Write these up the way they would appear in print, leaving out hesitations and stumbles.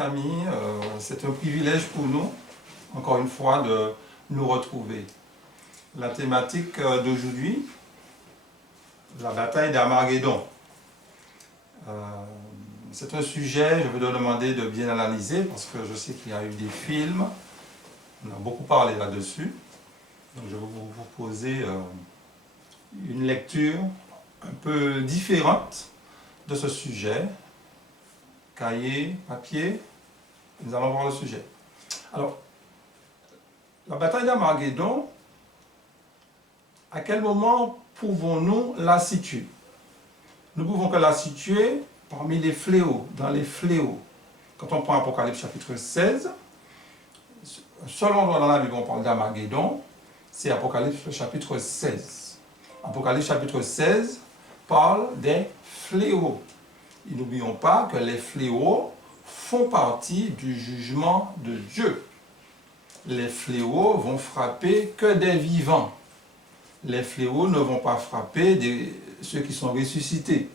amis, c'est un privilège pour nous, encore une fois, de nous retrouver. La thématique d'aujourd'hui, la bataille d'Armageddon. C'est un sujet, je vais te demander de bien analyser, parce que je sais qu'il y a eu des films, on a beaucoup parlé là-dessus. Donc je vais vous proposer une lecture un peu différente de ce sujet. Cahier, papier, nous allons voir le sujet. Alors, la bataille d'Armageddon, à quel moment pouvons-nous la situer? Nous pouvons que la situer parmi les fléaux, dans les fléaux. Quand on prend Apocalypse chapitre 16, le seul endroit dans la Bible où on parle d'Armageddon, c'est Apocalypse chapitre 16. Apocalypse chapitre 16 parle des fléaux. Et n'oublions pas que les fléaux font partie du jugement de Dieu. Les fléaux vont frapper que des vivants. Les fléaux ne vont pas frapper ceux qui sont ressuscités.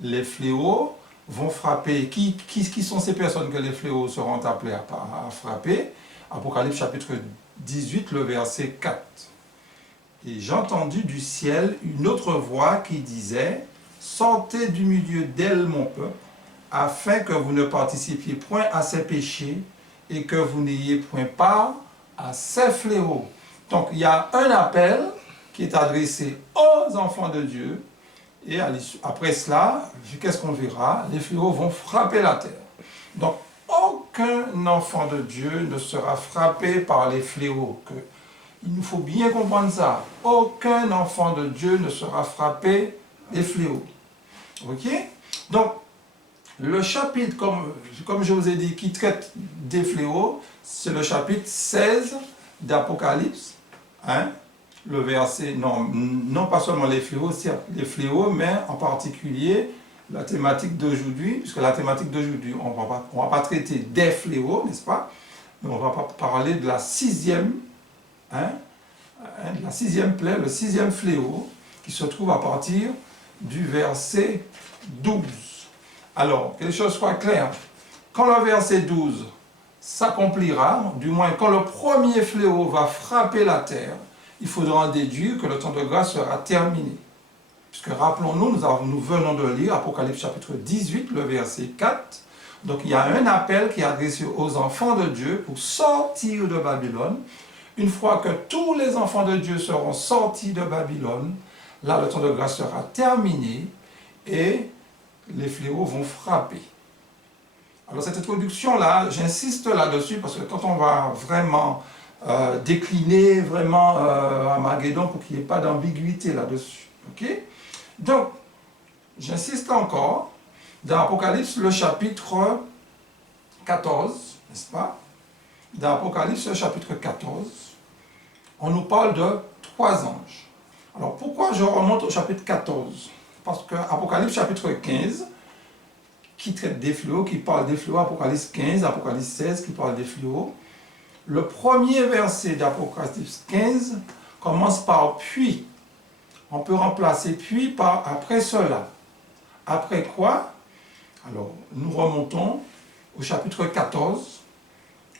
Les fléaux vont frapper. Qui sont ces personnes que les fléaux seront appelés à frapper? Apocalypse chapitre 18, le verset 4. Et j'ai entendu du ciel une autre voix qui disait: sortez du milieu d'elle, mon peuple, afin que vous ne participiez point à ses péchés et que vous n'ayez point part à ses fléaux. Donc il y a un appel qui est adressé aux enfants de Dieu, et après cela, qu'est-ce qu'on verra? Les fléaux vont frapper la terre. Donc aucun enfant de Dieu ne sera frappé par les fléaux. Il nous faut bien comprendre ça. Aucun enfant de Dieu ne sera frappé des fléaux. Ok? Donc, le chapitre, comme je vous ai dit, qui traite des fléaux, c'est le chapitre 16 d'Apocalypse. Hein? Le verset, non pas seulement les fléaux, mais en particulier la thématique d'aujourd'hui, puisque la thématique d'aujourd'hui, on va pas traiter des fléaux, n'est-ce pas? Mais on va parler de la sixième, la sixième plaie, le sixième fléau, qui se trouve à partir du verset 12. Alors, que les choses soient claires. Quand le verset 12 s'accomplira, du moins quand le premier fléau va frapper la terre, il faudra en déduire que le temps de grâce sera terminé. Puisque rappelons-nous, nous venons de lire Apocalypse chapitre 18, le verset 4. Donc il y a un appel qui est adressé aux enfants de Dieu pour sortir de Babylone. Une fois que tous les enfants de Dieu seront sortis de Babylone, là le temps de grâce sera terminé et les fléaux vont frapper. Alors cette introduction-là, j'insiste là-dessus parce que quand on va vraiment décliner vraiment Armageddon pour qu'il n'y ait pas d'ambiguïté là-dessus. Okay? Donc, j'insiste encore, dans Apocalypse, le chapitre 14, n'est-ce pas? Dans Apocalypse, le chapitre 14, on nous parle de 3 anges. Alors, pourquoi je remonte au chapitre 14? Parce que Apocalypse, chapitre 15, qui traite des fléaux, qui parle des fléaux, Apocalypse 15, Apocalypse 16, qui parle des fléaux. Le premier verset d'Apocalypse 15 commence par « puis ». On peut remplacer « puis » par « après cela ». Après quoi? Alors, nous remontons au chapitre 14,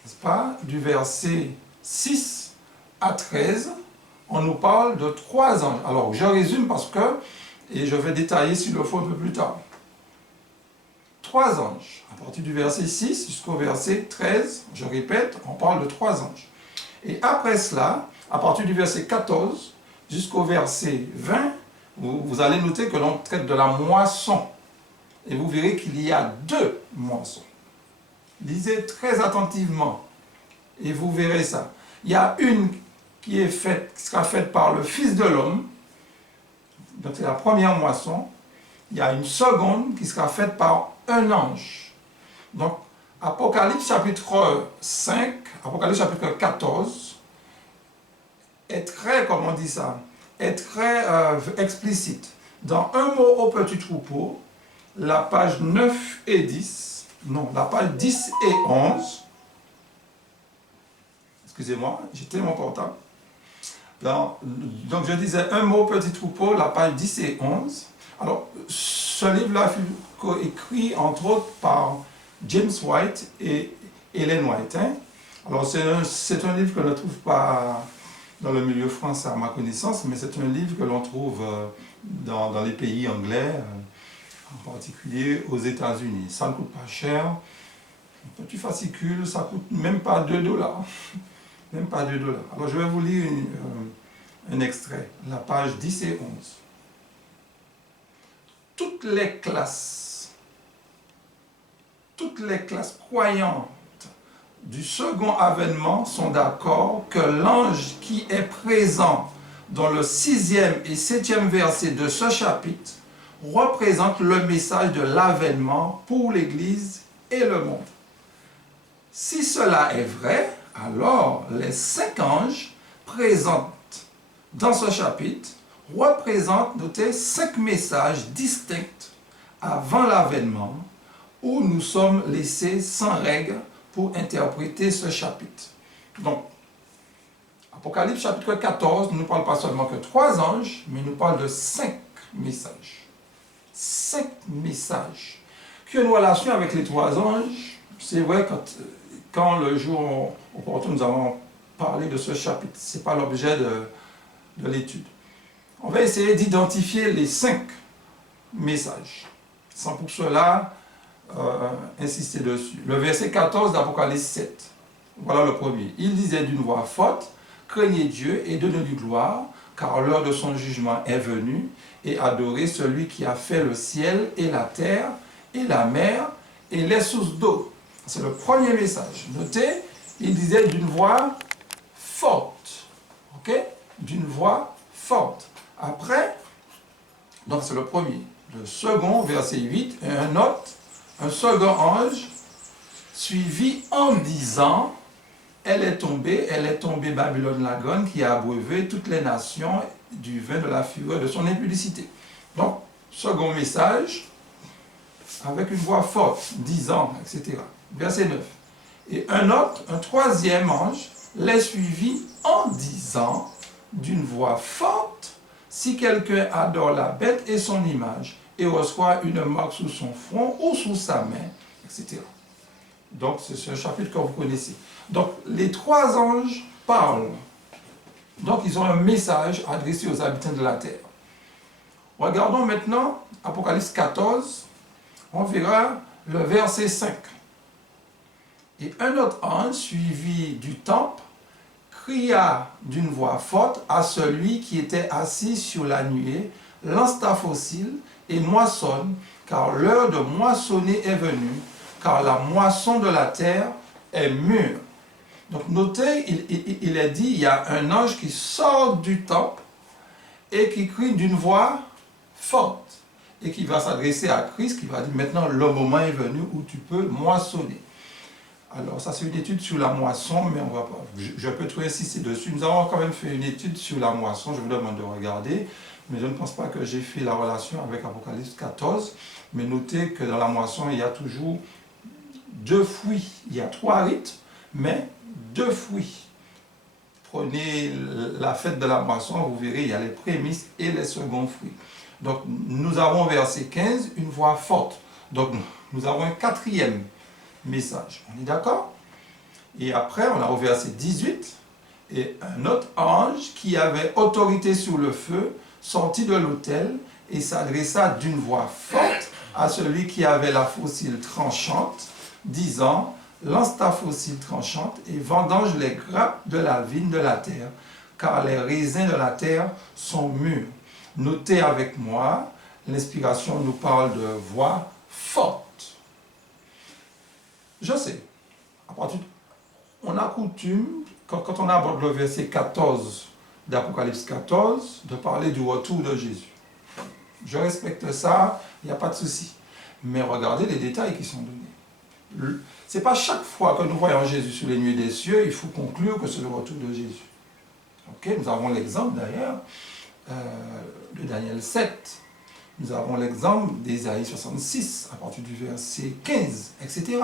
n'est-ce pas? Du verset 6 à 13, on nous parle de 3 anges. Alors, je résume parce que, et je vais détailler s'il le faut un peu plus tard. 3 anges. À partir du verset 6 jusqu'au verset 13, je répète, on parle de 3 anges. Et après cela, à partir du verset 14 jusqu'au verset 20, vous allez noter que l'on traite de la moisson. Et vous verrez qu'il y a 2 moissons. Lisez très attentivement et vous verrez ça. Il y a une qui sera faite par le Fils de l'homme, donc c'est la première moisson. Il y a une seconde qui sera faite par un ange. Donc, Apocalypse chapitre 5, Apocalypse chapitre 14, est très, comme on dit ça, est très explicite. Dans un mot au petit troupeau, la page 9 et 10, non, la page 10 et 11, excusez-moi, j'ai mon portable. Donc je disais un mot petit troupeau, la page 10 et 11. Alors, ce livre-là fut écrit entre autres par James White et Ellen White. Hein. Alors c'est un livre que l'on ne trouve pas dans le milieu français à ma connaissance, mais c'est un livre que l'on trouve dans les pays anglais, en particulier aux États-Unis. Ça ne coûte pas cher. Un petit fascicule, ça coûte même pas 2 dollars. Même pas 2 dollars. Alors je vais vous lire un extrait, la page 10 et 11. Toutes les classes croyantes du second avènement sont d'accord que l'ange qui est présent dans le 6e et 7e verset de ce chapitre représente le message de l'avènement pour l'Église et le monde. Si cela est vrai, alors les 5 anges présents dans ce chapitre représentent, notez, 5 messages distincts avant l'avènement où nous sommes laissés sans règle pour interpréter ce chapitre. Donc, Apocalypse chapitre 14 ne nous parle pas seulement que 3 anges, mais nous parle de 5 messages. 5 messages qui ont une relation avec les 3 anges. C'est vrai, quand le jour opportun nous avons parlé de ce chapitre, ce n'est pas l'objet de l'étude. On va essayer d'identifier les 5 messages, sans pour cela insister dessus. Le verset 14 d'Apocalypse 7, voilà le premier. Il disait d'une voix forte, craignez Dieu et donnez-lui gloire, car l'heure de son jugement est venue, et adorez celui qui a fait le ciel et la terre et la mer et les sources d'eau. C'est le premier message. Notez, il disait d'une voix forte. Ok? D'une voix forte. Après, donc c'est le premier. Le second, verset 8, et un second ange, suivi en disant, elle est tombée, Babylone la grande, qui a abreuvé toutes les nations du vin de la fureur de son impudicité. Donc, second message, avec une voix forte, disant, etc. Verset 9. Et un troisième ange, les suivit en disant, d'une voix forte, si quelqu'un adore la bête et son image, et reçoit une marque sous son front ou sous sa main, etc. Donc, c'est un chapitre que vous connaissez. Donc, les 3 anges parlent. Donc, ils ont un message adressé aux habitants de la terre. Regardons maintenant Apocalypse 14. On verra le verset 5. Et un autre ange, suivi du temple, cria d'une voix forte à celui qui était assis sur la nuée, lance ta fossile et moissonne, car l'heure de moissonner est venue, car la moisson de la terre est mûre. Donc notez, il est dit, il y a un ange qui sort du temple et qui crie d'une voix forte et qui va s'adresser à Christ, qui va dire maintenant le moment est venu où tu peux moissonner. Alors ça c'est une étude sur la moisson, mais on va pas, je peux trop insister dessus. Nous avons quand même fait une étude sur la moisson, je vous demande de regarder, mais je ne pense pas que j'ai fait la relation avec Apocalypse 14, mais notez que dans la moisson il y a toujours 2 fruits, il y a 3 rites, mais 2 fruits. Prenez la fête de la moisson, vous verrez, il y a les prémices et les seconds fruits. Donc, nous avons verset 15, une voix forte. Donc, nous avons un 4e message. On est d'accord? Et après, on a au verset 18, et un autre ange qui avait autorité sur le feu sortit de l'autel et s'adressa d'une voix forte à celui qui avait la fossile tranchante, disant, lance ta fossile tranchante et vendange les grappes de la vigne de la terre, car les raisins de la terre sont mûrs. Notez avec moi, l'inspiration nous parle de voix forte. Je sais, on a coutume, quand on aborde le verset 14 d'Apocalypse 14, de parler du retour de Jésus. Je respecte ça, il n'y a pas de souci. Mais regardez les détails qui sont donnés. Ce n'est pas chaque fois que nous voyons Jésus sur les nuées des cieux, il faut conclure que c'est le retour de Jésus. Okay, nous avons l'exemple d'ailleurs de Daniel 7. Nous avons l'exemple d'Ésaïe 66, à partir du verset 15, etc.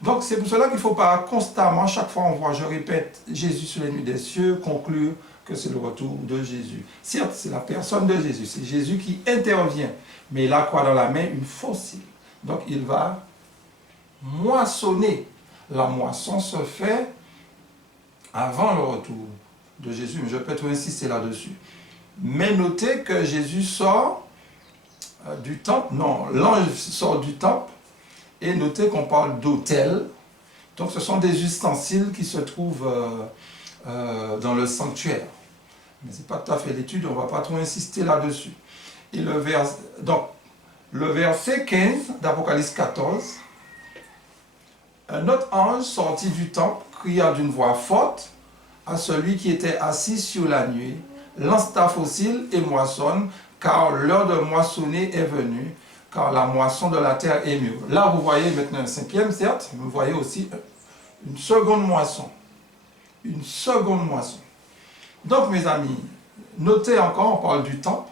Donc c'est pour cela qu'il ne faut pas constamment, chaque fois on voit, je répète, Jésus sur les nuées des cieux, conclure que c'est le retour de Jésus. Certes, c'est la personne de Jésus, c'est Jésus qui intervient, mais il a quoi dans la main? Une fossile. Donc il va moissonner. La moisson se fait avant le retour de Jésus, mais je peux trop insister là-dessus. Mais notez que Jésus sort du temple, non, l'ange sort du temple, et notez qu'on parle d'autel. Donc ce sont des ustensiles qui se trouvent dans le sanctuaire. Mais ce n'est pas tout à fait l'étude, on ne va pas trop insister là-dessus. Et donc, le verset 15 d'Apocalypse 14, un autre ange sorti du temple cria d'une voix forte à celui qui était assis sur la nuée, lance ta fossile et moissonne, car l'heure de moissonner est venue, car la moisson de la terre est mûre. Là, vous voyez maintenant un cinquième, certes, vous voyez aussi une seconde moisson. Une seconde moisson. Donc, mes amis, notez encore, on parle du temple,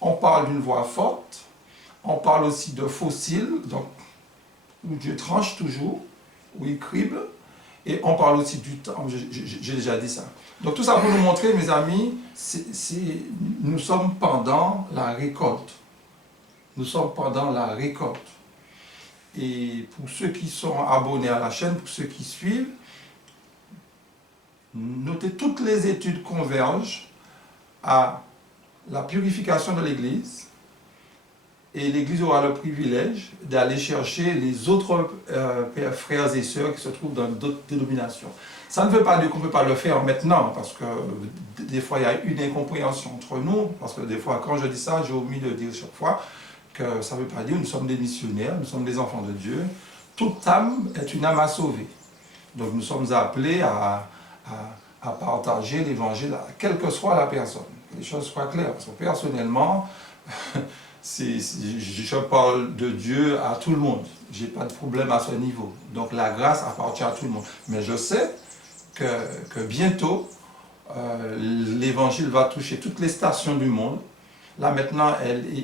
on parle d'une voix forte, on parle aussi de fossiles, donc, où Dieu tranche toujours, où il crible, et on parle aussi du temple, j'ai déjà dit ça. Donc tout ça pour nous montrer, mes amis, nous sommes pendant la récolte. Nous sommes pendant la récolte. Et pour ceux qui sont abonnés à la chaîne, pour ceux qui suivent, notez, toutes les études convergent à la purification de l'Église, et l'Église aura le privilège d'aller chercher les autres frères et sœurs qui se trouvent dans d'autres dénominations. Ça ne veut pas dire qu'on ne peut pas le faire maintenant, parce que des fois il y a une incompréhension entre nous, parce que des fois quand je dis ça, j'ai omis de dire chaque fois que ça ne veut pas dire que nous sommes des missionnaires, nous sommes des enfants de Dieu. Toute âme est une âme à sauver. Donc nous sommes appelés à partager l'évangile, quelle que soit la personne. Que les choses soient claires, parce que personnellement, je parle de Dieu à tout le monde. Je n'ai pas de problème à ce niveau. Donc la grâce appartient à tout le monde. Mais je sais que bientôt, l'évangile va toucher toutes les stations du monde. Là maintenant,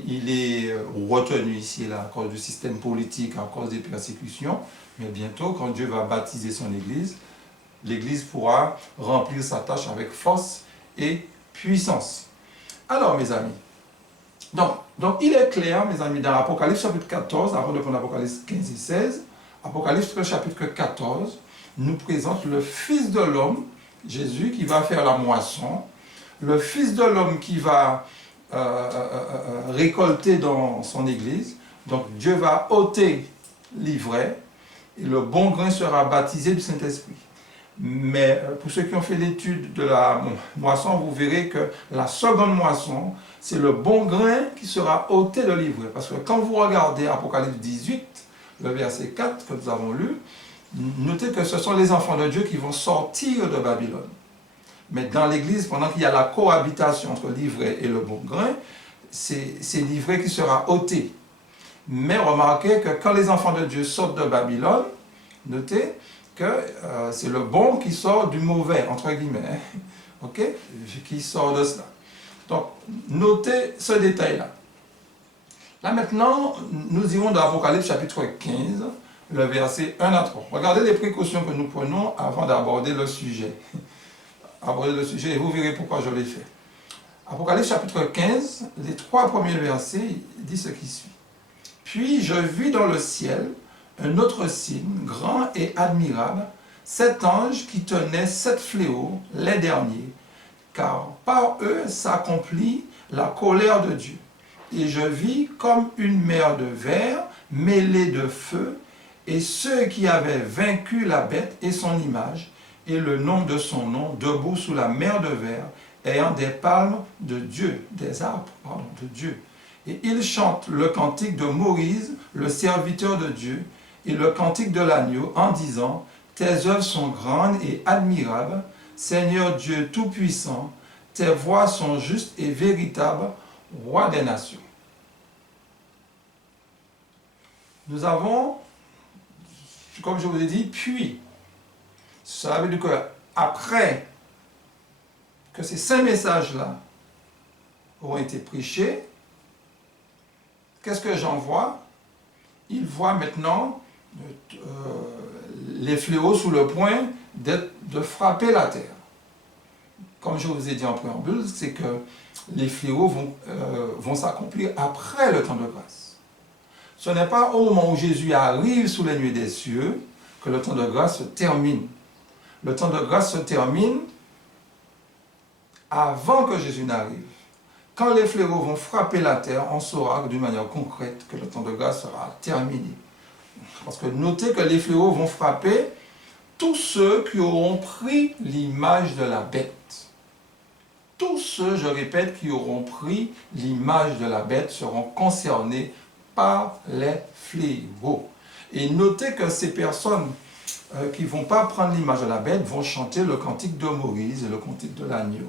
il est retenu ici là, à cause du système politique, à cause des persécutions. Mais bientôt, quand Dieu va baptiser son Église, l'Église pourra remplir sa tâche avec force et puissance. Alors mes amis, donc il est clair, mes amis, dans l'Apocalypse chapitre 14, avant de prendre l'Apocalypse 15 et 16, Apocalypse chapitre 14 nous présente le Fils de l'homme, Jésus, qui va faire la moisson, le Fils de l'homme qui va récolter dans son Église. Donc Dieu va ôter l'ivraie, et le bon grain sera baptisé du Saint-Esprit. Mais pour ceux qui ont fait l'étude de la moisson, vous verrez que la seconde moisson, c'est le bon grain qui sera ôté de l'ivraie. Parce que quand vous regardez Apocalypse 18, le verset 4 que nous avons lu, notez que ce sont les enfants de Dieu qui vont sortir de Babylone. Mais dans l'Église, pendant qu'il y a la cohabitation entre l'ivraie et le bon grain, c'est l'ivraie qui sera ôtée. Mais remarquez que quand les enfants de Dieu sortent de Babylone, notez que c'est le bon qui sort du mauvais, entre guillemets, ok, qui sort de cela. Donc, notez ce détail-là. Là maintenant, nous irons dans l'Apocalypse chapitre 15, le verset 1 à 3. Regardez les précautions que nous prenons avant d'aborder le sujet. Aborder le sujet et vous verrez pourquoi je l'ai fait. Apocalypse chapitre 15, les 3 premiers versets, dit ce qui suit. Puis je vis dans le ciel un autre signe, grand et admirable, 7 anges qui tenaient 7 fléaux, les derniers, car par eux s'accomplit la colère de Dieu. Et je vis comme une mer de verre mêlée de feu, et ceux qui avaient vaincu la bête et son image, et le nom de son nom, debout sous la mer de verre, ayant des palmes de Dieu, des arbres, pardon, de Dieu. Et ils chantent le cantique de Moïse, le serviteur de Dieu, et le cantique de l'agneau, en disant, « Tes œuvres sont grandes et admirables, Seigneur Dieu Tout-Puissant, tes voies sont justes et véritables, Roi des nations. » Nous avons, comme je vous ai dit, puis, ça veut dire qu'après que ces 5 messages-là auront été prêchés, qu'est-ce que j'en vois? Il voit maintenant les fléaux sous le point de frapper la terre. Comme je vous ai dit en préambule, c'est que les fléaux vont s'accomplir après le temps de grâce. Ce n'est pas au moment où Jésus arrive sous les nuées des cieux que le temps de grâce se termine. Le temps de grâce se termine avant que Jésus n'arrive. Quand les fléaux vont frapper la terre, on saura d'une manière concrète que le temps de grâce sera terminé. Parce que notez que les fléaux vont frapper tous ceux qui auront pris l'image de la bête. Tous ceux, je répète, qui auront pris l'image de la bête seront concernés par les fléaux. Et notez que ces personnes qui ne vont pas prendre l'image de la bête vont chanter le cantique de Moïse et le cantique de l'agneau.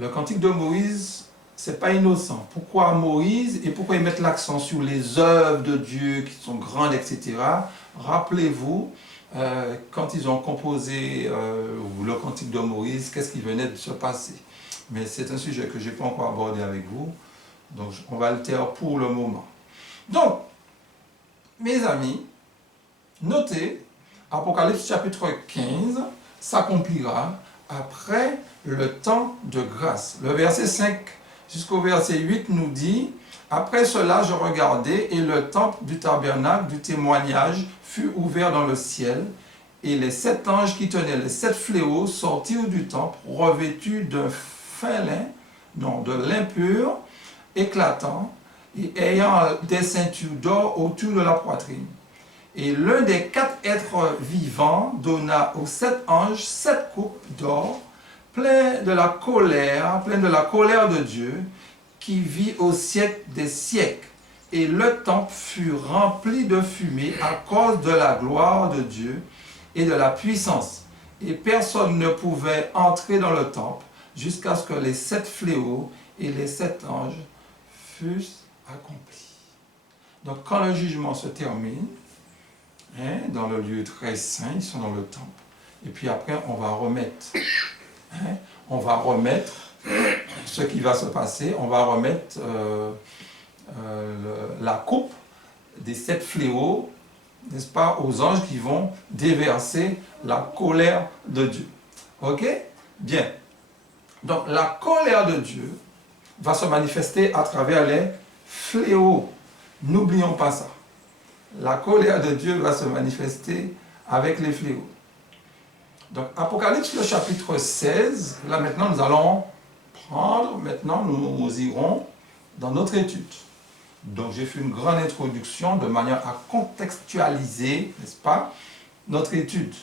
Le cantique de Moïse, ce n'est pas innocent. Pourquoi Moïse et pourquoi ils mettent l'accent sur les œuvres de Dieu qui sont grandes, etc. Rappelez-vous, quand ils ont composé le cantique de Moïse, qu'est-ce qui venait de se passer? Mais c'est un sujet que je n'ai pas encore abordé avec vous, donc on va le taire pour le moment. Donc, mes amis, notez, Apocalypse chapitre 15 s'accomplira après le temps de grâce. Le verset 5 jusqu'au verset 8 nous dit « Après cela, je regardai, et le temple du tabernacle du témoignage fut ouvert dans le ciel, et les 7 anges qui tenaient les 7 fléaux sortirent du temple, revêtus d'un fin lin, non, de lin pur, éclatant, et ayant des ceintures d'or autour de la poitrine. Et l'un des 4 êtres vivants donna aux 7 anges 7 coupes d'or, pleines de la colère de Dieu, qui vit au siècle des siècles. Et le temple fut rempli de fumée à cause de la gloire de Dieu et de la puissance. Et personne ne pouvait entrer dans le temple jusqu'à ce que les 7 fléaux et les 7 anges fussent accomplis. Donc quand le jugement se termine, dans le lieu très saint, ils sont dans le temple. Et puis après, on va remettre. Ce qui va se passer, on va remettre la coupe des 7 fléaux, n'est-ce pas, aux anges qui vont déverser la colère de Dieu. Ok? Bien. Donc la colère de Dieu va se manifester à travers les fléaux. N'oublions pas ça. La colère de Dieu va se manifester avec les fléaux. Donc, Apocalypse, le chapitre 16, là maintenant nous allons prendre, nous irons dans notre étude. Donc, j'ai fait une grande introduction de manière à contextualiser, n'est-ce pas, notre étude.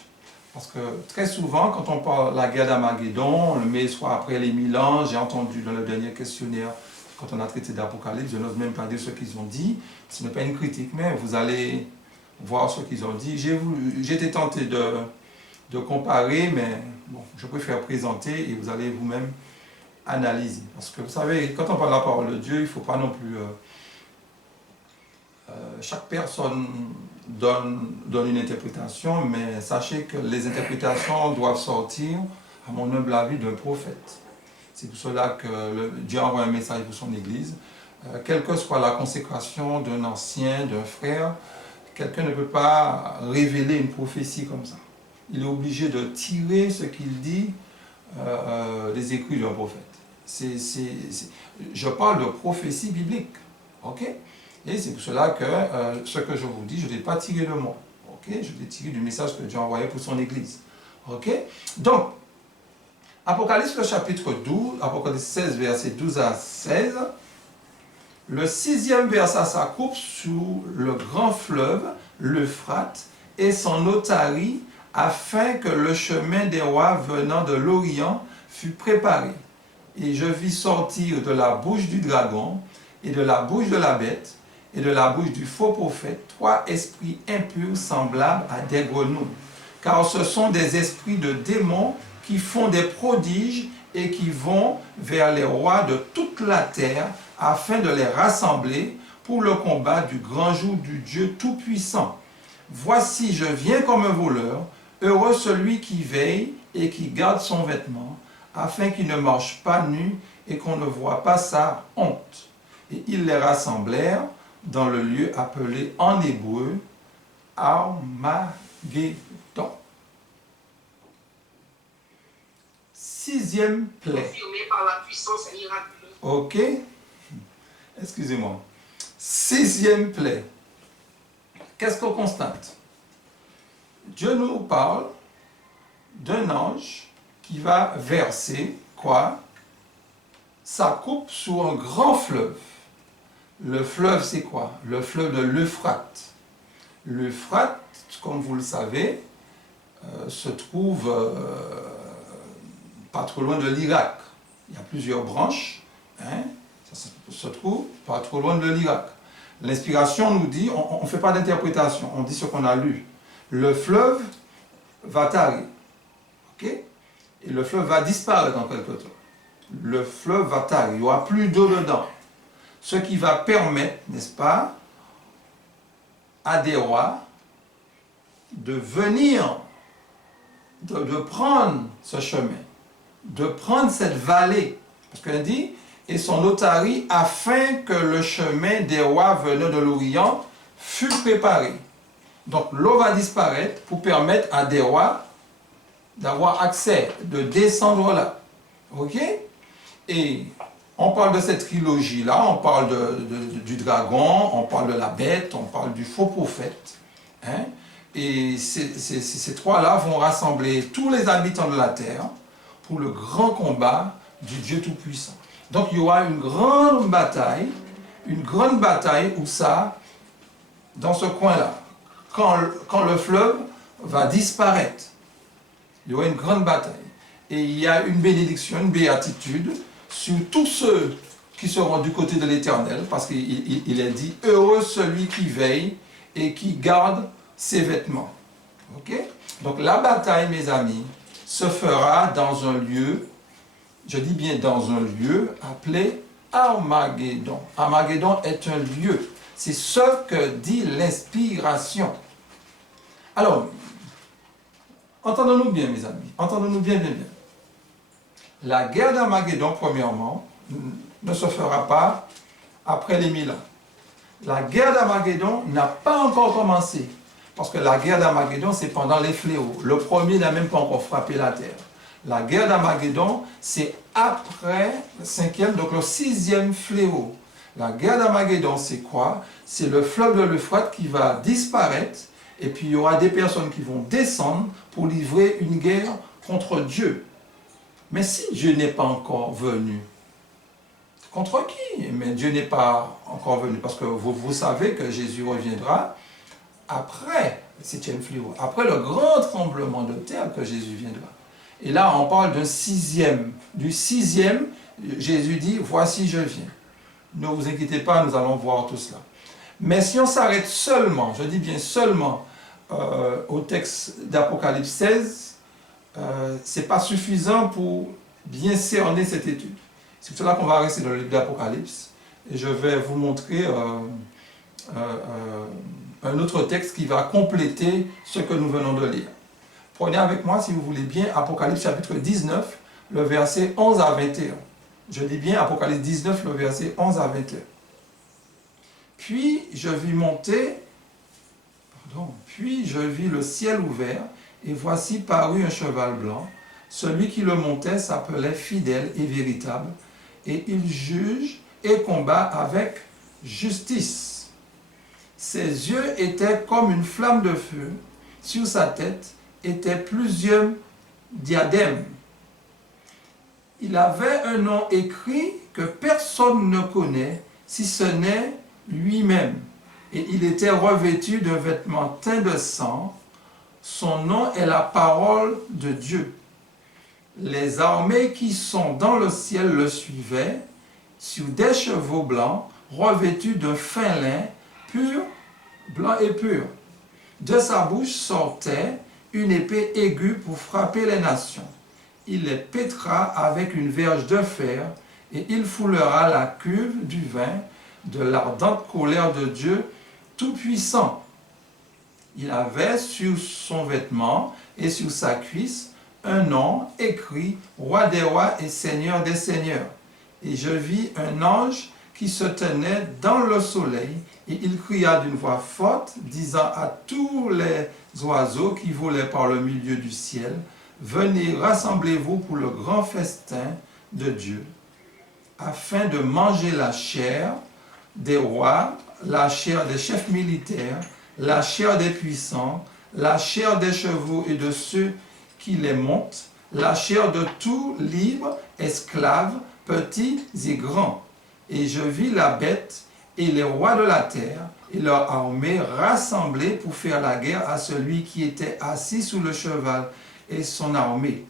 Parce que très souvent, quand on parle de la guerre d'Armageddon, le mai soit après les 1000 ans, j'ai entendu dans le dernier questionnaire, quand on a traité d'Apocalypse, je n'ose même pas dire ce qu'ils ont dit, ce n'est pas une critique, mais vous allez voir ce qu'ils ont dit. J'ai été tenté de comparer, mais bon, je préfère présenter et vous allez vous-même analyser. Parce que vous savez, quand on parle de la parole de Dieu, il ne faut pas non plus... chaque personne donne une interprétation, mais sachez que les interprétations doivent sortir, à mon humble avis, d'un prophète. C'est pour cela que Dieu envoie un message pour son Église. Quelle que soit la consécration d'un ancien, d'un frère, quelqu'un ne peut pas révéler une prophétie comme ça. Il est obligé de tirer ce qu'il dit des écrits d'un prophète. Je parle de prophétie biblique. Ok? Et c'est pour cela que ce que je vous dis, je ne l'ai pas tiré de moi. Ok? Je l'ai tiré du message que Dieu a envoyé pour son Église. Ok? Donc, Apocalypse le chapitre 12, Apocalypse 16, versets 12 à 16, le 6e verset s'accoupe sous le grand fleuve, l'Euphrate, et son otarie, afin que le chemin des rois venant de l'Orient fût préparé. Et je vis sortir de la bouche du dragon, et de la bouche de la bête, et de la bouche du faux prophète, 3 esprits impurs semblables à des grenouilles. Car ce sont des esprits de démons qui font des prodiges et qui vont vers les rois de toute la terre afin de les rassembler pour le combat du grand jour du Dieu Tout-Puissant. Voici, je viens comme un voleur, heureux celui qui veille et qui garde son vêtement, afin qu'il ne marche pas nu et qu'on ne voit pas sa honte. Et ils les rassemblèrent dans le lieu appelé en hébreu Armageddon. 6e plaie. Confirmé par la puissance miraculeuse. Ok. Excusez-moi. 6e plaie. Qu'est-ce qu'on constate? Dieu nous parle d'un ange qui va verser quoi? Sa coupe sur un grand fleuve. Le fleuve, c'est quoi? Le fleuve de l'Euphrate. L'Euphrate, comme vous le savez, se trouve pas trop loin de l'Irak. Il y a plusieurs branches. Hein? Ça se trouve pas trop loin de l'Irak. L'inspiration nous dit, on ne fait pas d'interprétation, on dit ce qu'on a lu. Le fleuve va tarir. Ok? Et le fleuve va disparaître dans quelque temps. Le fleuve va tarir, il n'y aura plus d'eau dedans. Ce qui va permettre, n'est-ce pas, à des rois de venir, de prendre ce chemin, de prendre cette vallée. Parce qu'elle dit, et son otarie, afin que le chemin des rois venant de l'Orient fût préparé. Donc l'eau va disparaître pour permettre à des rois d'avoir accès, de descendre là. Ok? Et on parle de cette trilogie-là, on parle du dragon, on parle de la bête, on parle du faux prophète. Hein? Et ces trois-là vont rassembler tous les habitants de la terre pour le grand combat du Dieu Tout-Puissant. Donc il y aura une grande bataille où ça, dans ce coin-là, quand le fleuve va disparaître, il y aura une grande bataille. Et il y a une bénédiction, une béatitude sur tous ceux qui seront du côté de l'Éternel, parce qu'il est dit, heureux celui qui veille et qui garde ses vêtements. Ok? Donc la bataille, mes amis, se fera dans un lieu, je dis bien dans un lieu, appelé Armageddon. Armageddon est un lieu. C'est ce que dit l'inspiration. Alors, entendons-nous bien, mes amis. Entendons-nous bien, bien, bien. La guerre d'Armageddon, premièrement, ne se fera pas après les 1000 ans. La guerre d'Armageddon n'a pas encore commencé. Parce que la guerre d'Armageddon, c'est pendant les fléaux. Le premier n'a même pas encore frappé la terre. La guerre d'Armageddon, c'est après le 5e, donc le 6e fléau. La guerre d'Armageddon, c'est quoi? C'est le fleuve de l'Euphrate qui va disparaître, et puis il y aura des personnes qui vont descendre pour livrer une guerre contre Dieu. Mais si Dieu n'est pas encore venu, contre qui? Mais Dieu n'est pas encore venu, parce que vous savez que Jésus reviendra après le 7e fléau, après le grand tremblement de terre que Jésus viendra. Et là, on parle d'un 6e. Du 6e, Jésus dit, voici je viens. Ne vous inquiétez pas, nous allons voir tout cela. Mais si on s'arrête seulement, je dis bien seulement, au texte d'Apocalypse 16, ce n'est pas suffisant pour bien cerner cette étude. C'est pour cela qu'on va rester dans le livre d'Apocalypse. Et je vais vous montrer un autre texte qui va compléter ce que nous venons de lire. Prenez avec moi, si vous voulez bien, Apocalypse chapitre 19, le verset 11 à 21. Je dis bien Apocalypse 19, le verset 11 à 21. Puis je vis le ciel ouvert, et voici parut un cheval blanc. Celui qui le montait s'appelait Fidèle et Véritable, et il juge et combat avec justice. Ses yeux étaient comme une flamme de feu, sur sa tête étaient plusieurs diadèmes. Il avait un nom écrit que personne ne connaît, si ce n'est lui-même. Et il était revêtu d'un vêtement teint de sang. Son nom est la parole de Dieu. Les armées qui sont dans le ciel le suivaient, sur des chevaux blancs, revêtus d'un fin lin, pur, blanc et pur. De sa bouche sortait une épée aiguë pour frapper les nations. Il les pétera avec une verge de fer, et il foulera la cuve du vin de l'ardente colère de Dieu Tout-Puissant. Il avait sur son vêtement et sur sa cuisse un nom écrit « Roi des rois et Seigneur des seigneurs ». Et je vis un ange qui se tenait dans le soleil, et il cria d'une voix forte, disant à tous les oiseaux qui volaient par le milieu du ciel, « Venez, rassemblez-vous pour le grand festin de Dieu, afin de manger la chair des rois, la chair des chefs militaires, la chair des puissants, la chair des chevaux et de ceux qui les montent, la chair de tout libre, esclaves, petits et grands. Et je vis la bête et les rois de la terre et leur armée rassemblés pour faire la guerre à celui qui était assis sous le cheval et son armée.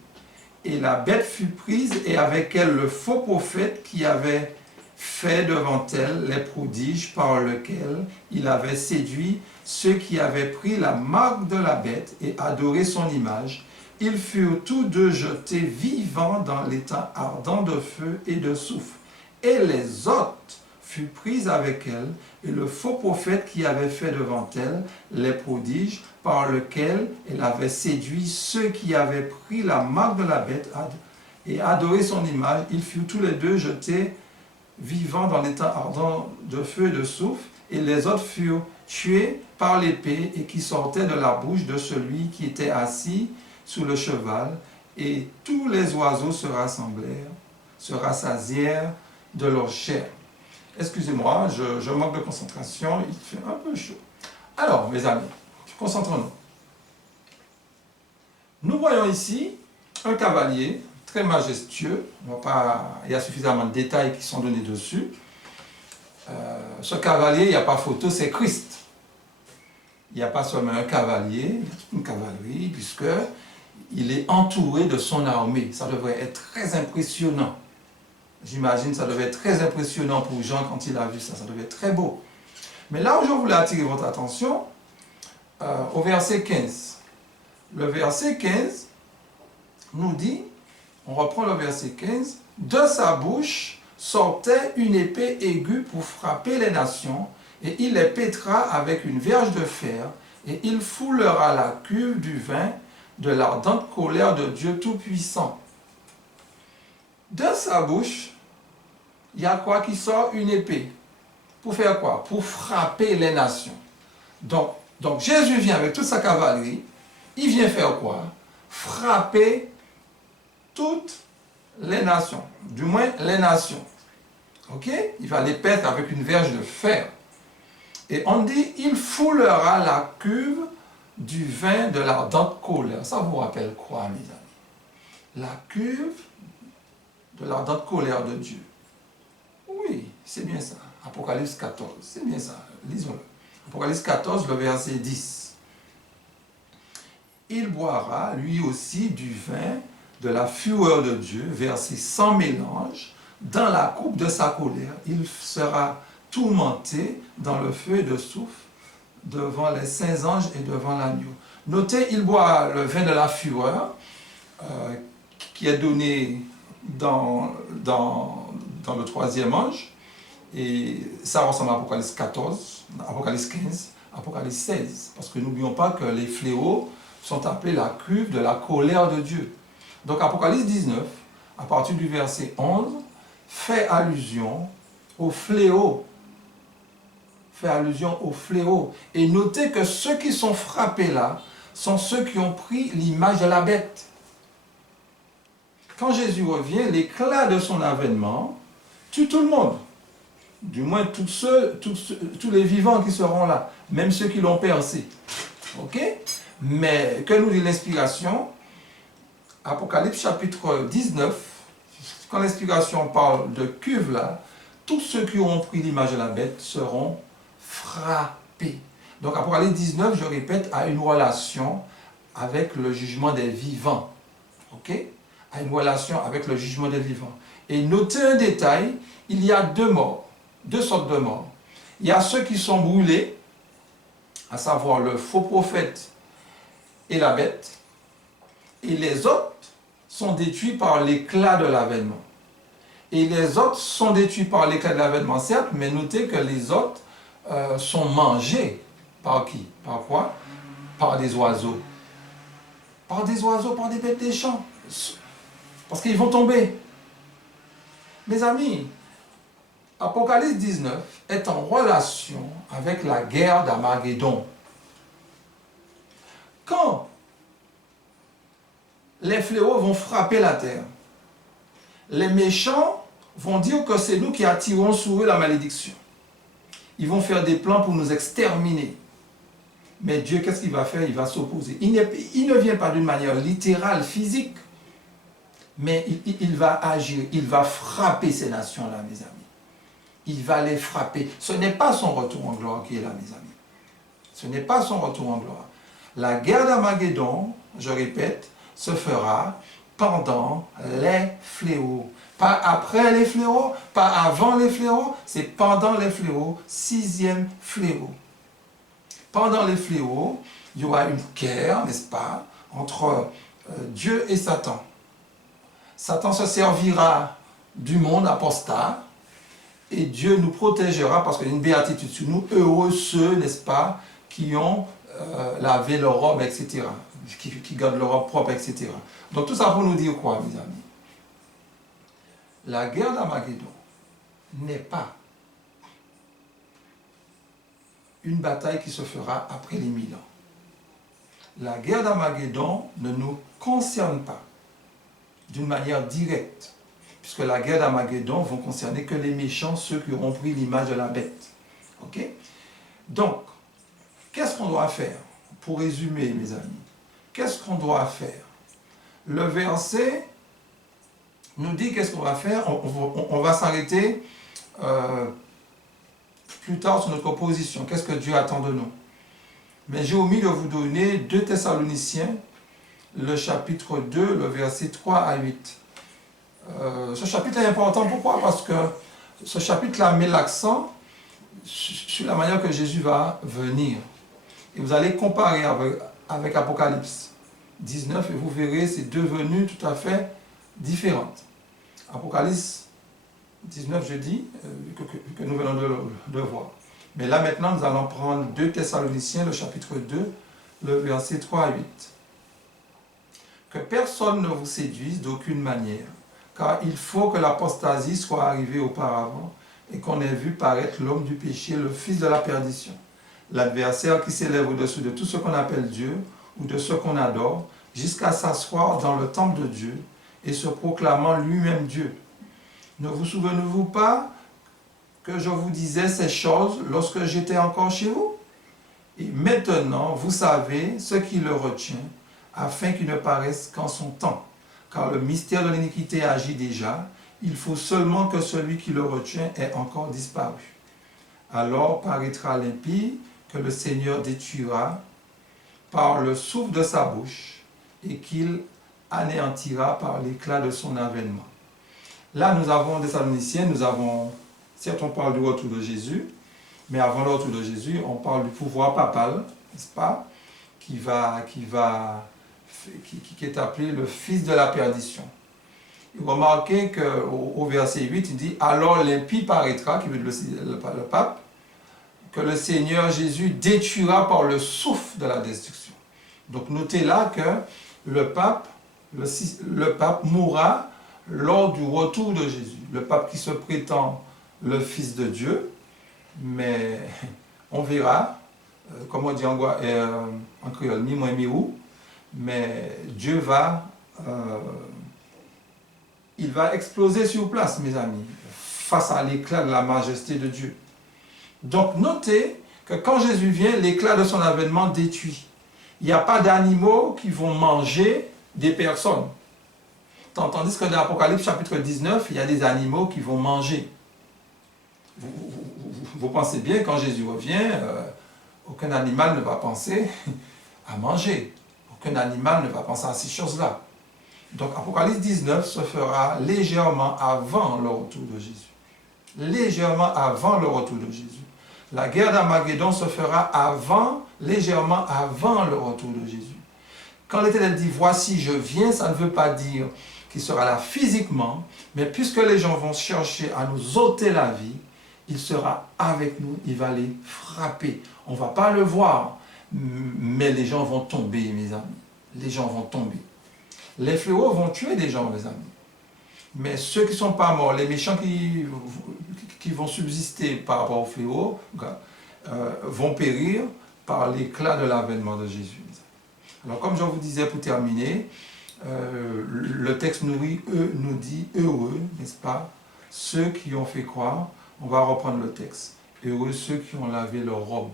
Et la bête fut prise et avec elle le faux prophète qui avait fait devant elle les prodiges par lesquels il avait séduit ceux qui avaient pris la marque de la bête et adoré son image. Ils furent tous deux jetés vivants dans l'étang ardent de feu et de soufre. Et les autres furent prises avec elle, et le faux prophète qui avait fait devant elle les prodiges par lesquels elle avait séduit ceux qui avaient pris la marque de la bête et adoré son image. Ils furent tous les deux jetés vivants dans l'étang ardent de feu et de soufre, et les autres furent tués par l'épée et qui sortait de la bouche de celui qui était assis sous le cheval, et tous les oiseaux se rassemblèrent, se rassasièrent de leur chair. Excusez-moi, je manque de concentration, il fait un peu chaud. Alors, mes amis, concentrons-nous. Nous voyons ici un cavalier très majestueux. Il y a suffisamment de détails qui sont donnés dessus. Ce cavalier, il n'y a pas photo, c'est Christ. Il n'y a pas seulement un cavalier, il y a toute une cavalerie, puisqu'il est entouré de son armée. Ça devrait être très impressionnant. J'imagine que ça devait être très impressionnant pour Jean quand il a vu ça. Ça devait être très beau. Mais là où je voulais attirer votre attention, au verset 15. Le verset 15 nous dit, on reprend le verset 15, « De sa bouche sortait une épée aiguë pour frapper les nations, et il les pétra avec une verge de fer, et il foulera la cuve du vin de l'ardente colère de Dieu Tout-Puissant. » De sa bouche, il y a quoi qui sort? Une épée. Pour faire quoi? Pour frapper les nations. Donc Jésus vient avec toute sa cavalerie. Il vient faire quoi? Frapper toutes les nations. Du moins, les nations. Ok? Il va les perdre avec une verge de fer. Et on dit, il foulera la cuve du vin de l'ardente colère. Ça vous rappelle quoi, mes amis? La cuve de l'ardente colère de Dieu. Oui, c'est bien ça. Apocalypse 14, c'est bien ça. Lisons-le. Apocalypse 14, le verset 10. Il boira, lui aussi, du vin de la fureur de Dieu, versé sans mélange, dans la coupe de sa colère. Il sera tourmenté dans le feu de soufre, devant les saints anges et devant l'agneau. Notez, il boit le vin de la fureur, qui est donné dans le troisième ange, et ça ressemble à Apocalypse 14, Apocalypse 15, Apocalypse 16, parce que n'oublions pas que les fléaux sont appelés la cuve de la colère de Dieu. Donc Apocalypse 19, à partir du verset 11, fait allusion au fléau. Fait allusion au fléau. Et notez que ceux qui sont frappés là sont ceux qui ont pris l'image de la bête. Quand Jésus revient, l'éclat de son avènement tue tout le monde. Du moins tous les vivants qui seront là, même ceux qui l'ont percé. Ok? Mais que nous dit l'inspiration? Apocalypse chapitre 19, quand l'inspiration parle de cuve là, tous ceux qui auront pris l'image de la bête seront frappés. Donc Apocalypse 19, je répète, a une relation avec le jugement des vivants. Ok? A une relation avec le jugement des vivants. Et notez un détail, il y a deux morts, deux sortes de morts. Il y a ceux qui sont brûlés, à savoir le faux prophète et la bête, et les autres sont détruits par l'éclat de l'avènement. Et les autres sont détruits par l'éclat de l'avènement, certes, mais notez que les autres sont mangés par qui? Par quoi? Par des oiseaux. Par des oiseaux, par des bêtes des champs. Parce qu'ils vont tomber. Mes amis, Apocalypse 19 est en relation avec la guerre d'Armageddon. Quand les fléaux vont frapper la terre, les méchants vont dire que c'est nous qui attirons sur eux la malédiction. Ils vont faire des plans pour nous exterminer. Mais Dieu, qu'est-ce qu'il va faire? Il va s'opposer. Il ne vient pas d'une manière littérale, physique, mais il va agir, il va frapper ces nations-là, mes amis. Il va les frapper. Ce n'est pas son retour en gloire qui est là, mes amis. Ce n'est pas son retour en gloire. La guerre d'Armageddon, je répète, se fera pendant les fléaux. Pas après les fléaux, pas avant les fléaux, c'est pendant les fléaux, 6e fléau. Pendant les fléaux, il y aura une guerre, n'est-ce pas, entre Dieu et Satan. Satan se servira du monde apostat et Dieu nous protégera parce qu'il y a une béatitude sur nous. Heureux ceux, n'est-ce pas, qui ont lavé leur robe, etc. Qui gardent leur robe propre, etc. Donc tout ça pour nous dire quoi, mes amis? La guerre d'Armageddon n'est pas une bataille qui se fera après les 1000 ans. La guerre d'Armageddon ne nous concerne pas d'une manière directe, puisque la guerre d'Armageddon va concerner que les méchants, ceux qui auront pris l'image de la bête. Ok? Donc, qu'est-ce qu'on doit faire? Pour résumer, mes amis, qu'est-ce qu'on doit faire? Le verset nous dit qu'est-ce qu'on va faire. On va s'arrêter plus tard sur notre position. Qu'est-ce que Dieu attend de nous? Mais j'ai omis de vous donner 2 Thessaloniciens, le chapitre 2, le verset 3 à 8. Ce chapitre est important, pourquoi? Parce que ce chapitre-là met l'accent sur la manière que Jésus va venir. Et vous allez comparer avec Apocalypse 19 et vous verrez ces deux venues tout à fait différentes. Apocalypse 19, je dis, que nous venons de voir. Mais là maintenant, nous allons prendre 2 Thessaloniciens, le chapitre 2, le verset 3 à 8. Que personne ne vous séduise d'aucune manière, car il faut que l'apostasie soit arrivée auparavant et qu'on ait vu paraître l'homme du péché, le fils de la perdition, l'adversaire qui s'élève au-dessus de tout ce qu'on appelle Dieu ou de ce qu'on adore, jusqu'à s'asseoir dans le temple de Dieu et se proclamant lui-même Dieu. Ne vous souvenez-vous pas que je vous disais ces choses lorsque j'étais encore chez vous? Et maintenant, vous savez ce qui le retient, afin qu'il ne paraisse qu'en son temps. Car le mystère de l'iniquité agit déjà, il faut seulement que celui qui le retient ait encore disparu. Alors paraîtra l'impie que le Seigneur détruira par le souffle de sa bouche et qu'il anéantira par l'éclat de son avènement. Là, nous avons des Thessaloniciens, certes on parle du retour de Jésus, mais avant le retour de Jésus, on parle du pouvoir papal, n'est-ce pas, qui est appelé le fils de la perdition. Et remarquez qu'au verset 8, il dit « Alors l'impie paraîtra », qui veut dire le pape, que le Seigneur Jésus détruira par le souffle de la destruction. Donc notez là que le pape mourra lors du retour de Jésus. Le pape qui se prétend le Fils de Dieu, mais on verra, comme on dit en créole, ni moi ni où, mais Dieu il va exploser sur place, mes amis, face à l'éclat de la majesté de Dieu. Donc notez que quand Jésus vient, l'éclat de son avènement détruit. Il n'y a pas d'animaux qui vont manger des personnes. Tandis que dans l'Apocalypse chapitre 19, il y a des animaux qui vont manger. Vous pensez bien, quand Jésus revient, aucun animal ne va penser à manger. Aucun animal ne va penser à ces choses-là. Donc Apocalypse 19 se fera légèrement avant le retour de Jésus. Légèrement avant le retour de Jésus. La guerre d'Armageddon se fera légèrement avant le retour de Jésus. Quand l'Éternel dit « Voici, je viens », ça ne veut pas dire qu'il sera là physiquement, mais puisque les gens vont chercher à nous ôter la vie, il sera avec nous, il va les frapper. On ne va pas le voir, mais les gens vont tomber, mes amis. Les gens vont tomber. Les fléaux vont tuer des gens, mes amis. Mais ceux qui ne sont pas morts, les méchants qui vont subsister par rapport aux fléaux, vont périr par l'éclat de l'avènement de Jésus. Alors, comme je vous disais pour terminer, le texte nous dit heureux, n'est-ce pas, ceux qui ont fait croire. On va reprendre le texte. Heureux ceux qui ont lavé leur robe.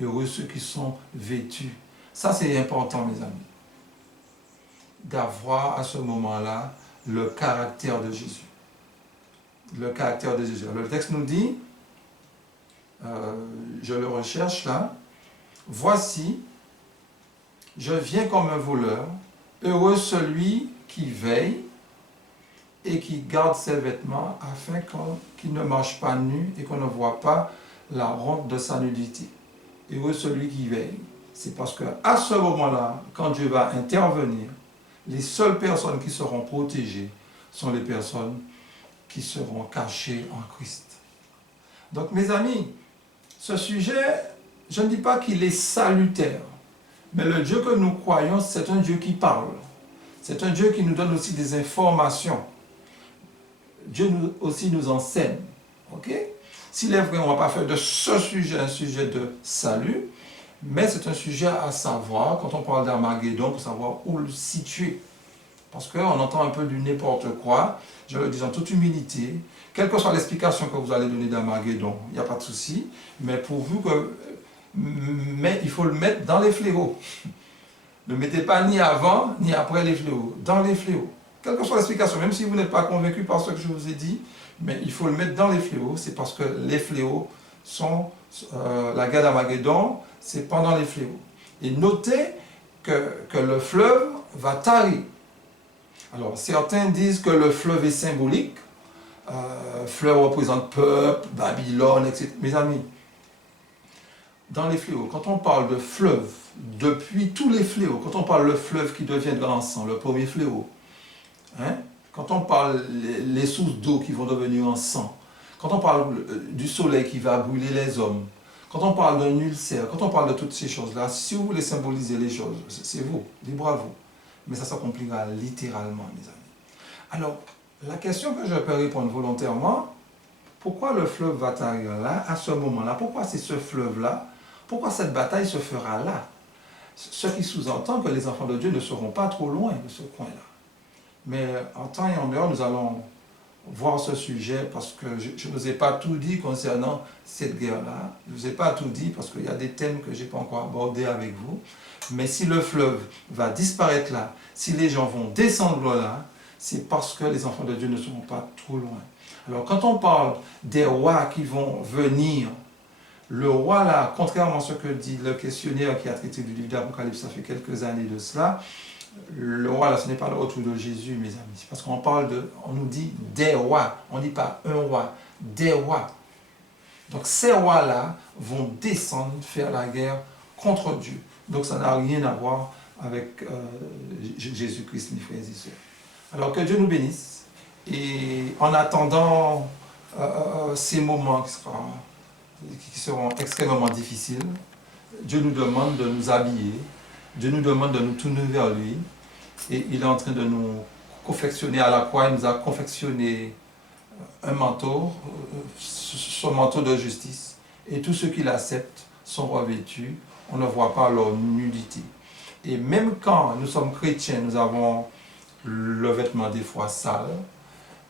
Heureux ceux qui sont vêtus. Ça, c'est important, mes amis, d'avoir à ce moment-là le caractère de Jésus. Le caractère de Jésus. Alors, le texte nous dit, je le recherche là, voici, je viens comme un voleur, heureux celui qui veille et qui garde ses vêtements afin qu'il ne marche pas nu et qu'on ne voit pas la honte de sa nudité. Heureux celui qui veille. C'est parce qu'à ce moment-là, quand Dieu va intervenir, les seules personnes qui seront protégées sont les personnes qui seront cachées en Christ. Donc mes amis, ce sujet, je ne dis pas qu'il est salutaire, mais le Dieu que nous croyons, c'est un Dieu qui parle. C'est un Dieu qui nous donne aussi des informations. Dieu aussi nous enseigne. Ok? S'il est vrai, on ne va pas faire de ce sujet un sujet de salut, mais c'est un sujet à savoir, quand on parle d'Armageddon, pour savoir où le situer. Parce qu'on entend un peu du n'importe quoi, je le dis en toute humilité, quelle que soit l'explication que vous allez donner d'Armageddon, il n'y a pas de souci, mais mais il faut le mettre dans les fléaux. Ne mettez pas ni avant, ni après les fléaux, dans les fléaux. Quelle que soit l'explication, même si vous n'êtes pas convaincu par ce que je vous ai dit, mais il faut le mettre dans les fléaux, c'est parce que les fléaux sont, la guerre d'Armageddon, c'est pendant les fléaux. Et notez que le fleuve va tarir. Alors, certains disent que le fleuve est symbolique, fleuve représente peuple, Babylone, etc. Mes amis, dans les fléaux, quand on parle de fleuve, depuis tous les fléaux, quand on parle de fleuve qui deviendra en sang, le premier fléau, hein, quand on parle les sources d'eau qui vont devenir en sang, quand on parle du soleil qui va brûler les hommes, quand on parle d'un ulcère, quand on parle de toutes ces choses-là, si vous voulez symboliser les choses, c'est vous, libre à vous. Mais ça s'accomplira littéralement, mes amis. Alors, la question que je peux répondre volontairement, pourquoi le fleuve va tarir là, à ce moment-là? Pourquoi c'est ce fleuve-là? Pourquoi cette bataille se fera là? Ce qui sous-entend que les enfants de Dieu ne seront pas trop loin de ce coin-là. Mais en temps et en heure, nous allons voir ce sujet parce que je ne vous ai pas tout dit concernant cette guerre-là. Je ne vous ai pas tout dit parce qu'il y a des thèmes que je n'ai pas encore abordés avec vous. Mais si le fleuve va disparaître là, si les gens vont descendre là, c'est parce que les enfants de Dieu ne seront pas trop loin. Alors quand on parle des rois qui vont venir, le roi là, contrairement à ce que dit le questionnaire qui a traité du livre d'Apocalypse, ça fait quelques années de cela, le roi là, ce n'est pas le retour de Jésus, mes amis. C'est parce qu'on parle on nous dit des rois, on ne dit pas un roi, des rois. Donc ces rois-là vont descendre faire la guerre contre Dieu. Donc ça n'a rien à voir avec Jésus-Christ, mes frères et sœurs. Alors que Dieu nous bénisse. Et en attendant ces moments qui seront extrêmement difficiles, Dieu nous demande de nous habiller, Dieu nous demande de nous tourner vers lui, et il est en train de nous confectionner à la croix. Il nous a confectionné un manteau, son manteau de justice, et tous ceux qui l'acceptent sont revêtus, on ne voit pas leur nudité. Et même quand nous sommes chrétiens, nous avons le vêtement des fois sale,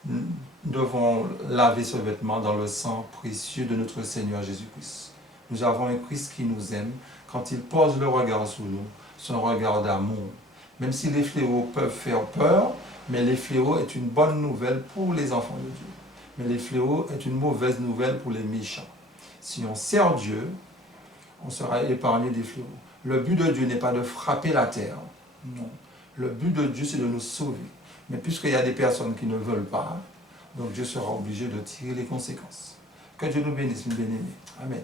nous devons laver ce vêtement dans le sang précieux de notre Seigneur Jésus-Christ. Nous avons un Christ qui nous aime. Quand il pose le regard sur nous, c'est un regard d'amour. Même si les fléaux peuvent faire peur, mais les fléaux est une bonne nouvelle pour les enfants de Dieu. Mais les fléaux est une mauvaise nouvelle pour les méchants. Si on sert Dieu, on sera épargné des fléaux. Le but de Dieu n'est pas de frapper la terre. Non. Le but de Dieu, c'est de nous sauver. Mais puisqu'il y a des personnes qui ne veulent pas, donc Dieu sera obligé de tirer les conséquences. Que Dieu nous bénisse, mes bien-aimés. Amen.